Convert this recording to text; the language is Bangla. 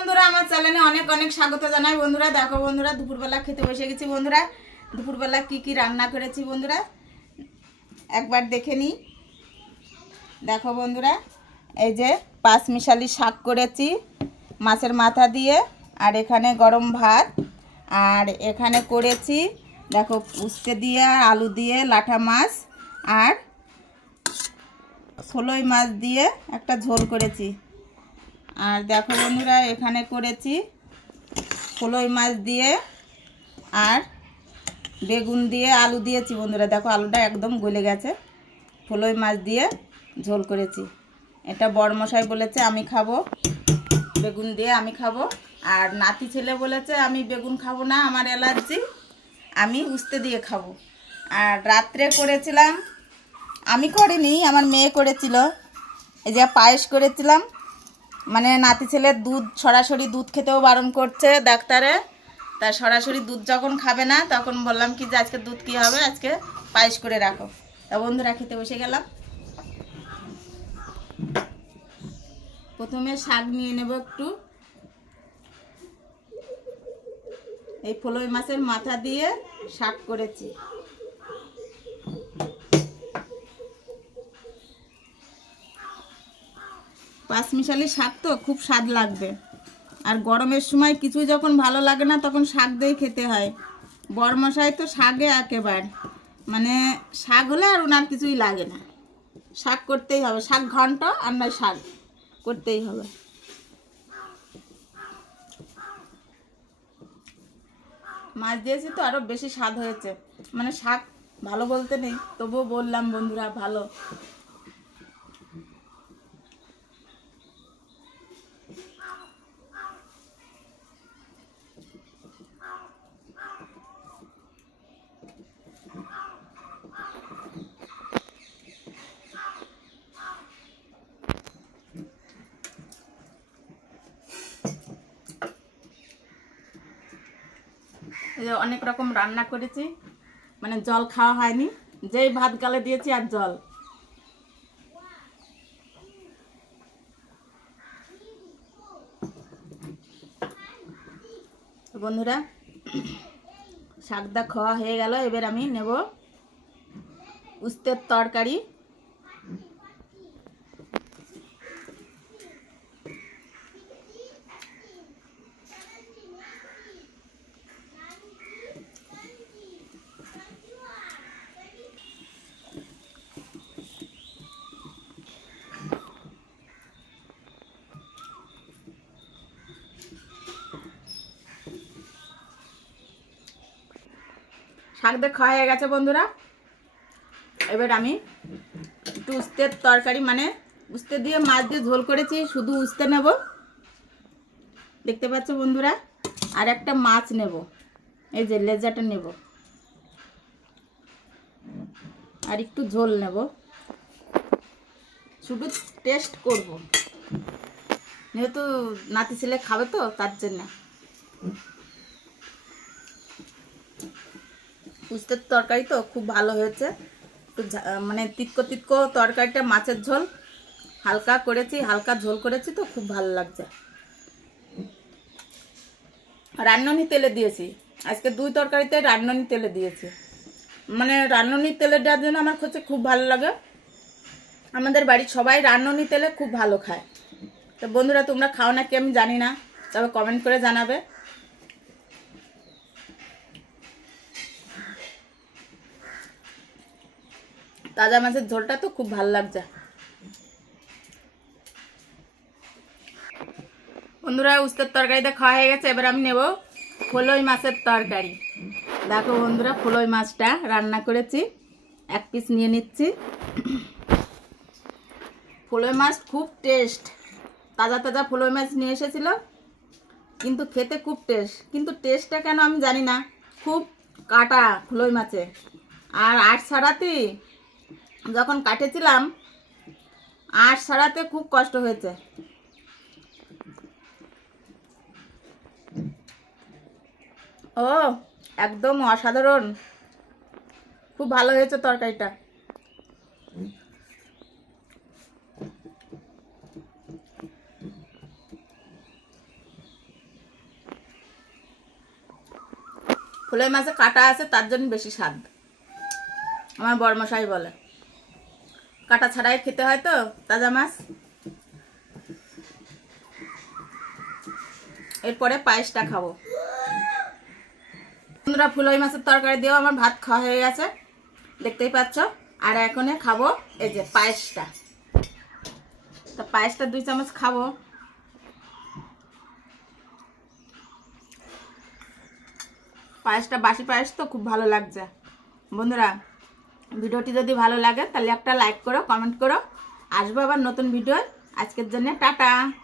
বন্ধুরা, আমার চ্যানেলে অনেক অনেক স্বাগত জানাই। বন্ধুরা দেখো, বন্ধুরা দুপুরবেলা খেতে বসে গেছি। বন্ধুরা দুপুরবেলা কি কি রান্না করেছি বন্ধুরা একবার দেখে নিই। দেখো বন্ধুরা, এই যে পাঁচমিশালি শাক করেছি মাছের মাথা দিয়ে, আর এখানে গরম ভাত, আর এখানে করেছি দেখো উস্তে দিয়ে আর আলু দিয়ে লাঠা মাছ, আর ছোলই মাছ দিয়ে একটা ঝোল করেছি। আর দেখো বন্ধুরা, এখানে করেছি ছোলই মাছ দিয়ে আর বেগুন দিয়ে আলু দিয়েছি। বন্ধুরা দেখো, আলুটা একদম গলে গেছে। ছোলই মাছ দিয়ে ঝোল করেছি। এটা বড়মশাই বলেছে আমি খাবো, বেগুন দিয়ে আমি খাবো। আর নাতি ছেলে বলেছে আমি বেগুন খাবো না, আমার অ্যালার্জি, আমি উস্তে দিয়ে খাবো। আর রাত্রে করেছিলাম, আমি করিনি, আমার মেয়ে করেছিল, এই যে পায়েস করেছিলাম। মানে নাতি ছেলের দুধ, সরাসরি দুধ খেতেও বারণ করছে ডাক্তারে, তাই সরাসরি দুধ যখন খাবে না তখন বললাম কি যে আজকে দুধ কী হবে, আজকে পায়েস করে রাখো। তা বন্ধুরা খেতে বসে গেলাম। প্রথমে শাক নিয়ে নেব একটু, এই ছোলই মাছের মাথা দিয়ে শাক করেছি। পাঁচমিশালি শাক তো খুব স্বাদ লাগবে। আর গরমের সময় কিছু যখন ভালো লাগে না তখন শাক দিয়ে খেতে হয়। বড়মশাই তো শাকে একেবারে, মানে শাক হলে আর ওনার কিছুই লাগে না, শাক করতেই হবে, শাক ঘন্ট আর নয় শাক করতেই হবে। মাছ দিয়েছি তো আরও বেশি স্বাদ হয়েছে, মানে শাক ভালো বলতে নেই, তবুও বললাম বন্ধুরা ভালো। অনেক রকম রান্না করেছি, মানে জল খাওয়া হয়নি, যেই ভাত গালে দিয়েছি আর জল। বন্ধুরা শাকটা খাওয়া হয়ে গেল, এবার আমি নেব উস্তের তরকারি। শাক দিয়ে খাওয়া হয়ে গেছে বন্ধুরা, এবার আমি একটু উস্তের তরকারি, মানে উস্তে দিয়ে মাছ দিয়ে ঝোল করেছি, শুধু উস্তে নেব, দেখতে পাচ্ছ বন্ধুরা। আর একটা মাছ নেব, এই যে লেজাটা নেব, আর একটু ঝোল নেব, শুধু টেস্ট করব, যেহেতু নাতি ছেলে খাবে তো তার জন্য। উস্তের তরকারি তো খুব ভালো হয়েছে, একটু মানে তিতকো তিতকো তরকারিটা, মাছের ঝোল হালকা করেছি, হালকা ঝোল করেছি তো খুব ভালো লাগছে। রান্ননি তেলে দিয়েছি আজকে, দুই তরকারিতে রান্ননি তেলে দিয়েছি, মানে রান্ননি তেলের দেওয়ার জন্য আমার কাছে খুব ভালো লাগে। আমাদের বাড়ির সবাই রান্ননি তেলে খুব ভালো খায়। তো বন্ধুরা তোমরা খাও না কি আমি জানি না, তবে কমেন্ট করে জানাবে। তাজা মাছের ঝোলটা তো খুব ভালো লাগছে। বন্ধুরা উস্তের তরকারিতে খাওয়া হয়ে গেছে, এবার আমি নেব ছোলই মাছের তরকারি। দেখো বন্ধুরা, ছোলই মাছটা রান্না করেছি, এক পিস নিয়ে নিচ্ছি। ছোলই মাছ খুব টেস্ট, তাজা তাজা ছোলই মাছ নিয়ে এসেছিল, কিন্তু খেতে খুব টেস্ট, কিন্তু টেস্টটা কেন আমি জানি না, খুব কাটা ছোলই মাছে। আর আঁশ ছাড়াতে, যখন কাটেছিলাম আঁশ ছাড়াতে খুব কষ্ট হয়েছে। ও একদম অসাধারণ, খুব ভালো হয়েছে তরকারিটা। ফুলই মাছে কাটা আছে তার জন্য বেশি স্বাদ। আমার বড়মশাই বলে কাটা ছাড়াই খেতে হয় তো তাজা মাছ। এরপরে পায়েসটা খাবো। বন্ধুরা ফুলই মাছের তরকারি দিয়েও আমার ভাত খাওয়া হয়ে গেছে, দেখতেই পাচ্ছ। আর এখন খাবো এই যে পায়েসটা। তো পায়েসটা 2 চামচ খাবো। পায়েসটা বাসি পায়েস তো খুব ভালো লাগছে। বন্ধুরা ভিডিওটি যদি ভালো লাগে তাহলে একটা লাইক করো, কমেন্ট করো। আসবো আবার নতুন ভিডিও। আজকের জন্য টাটা।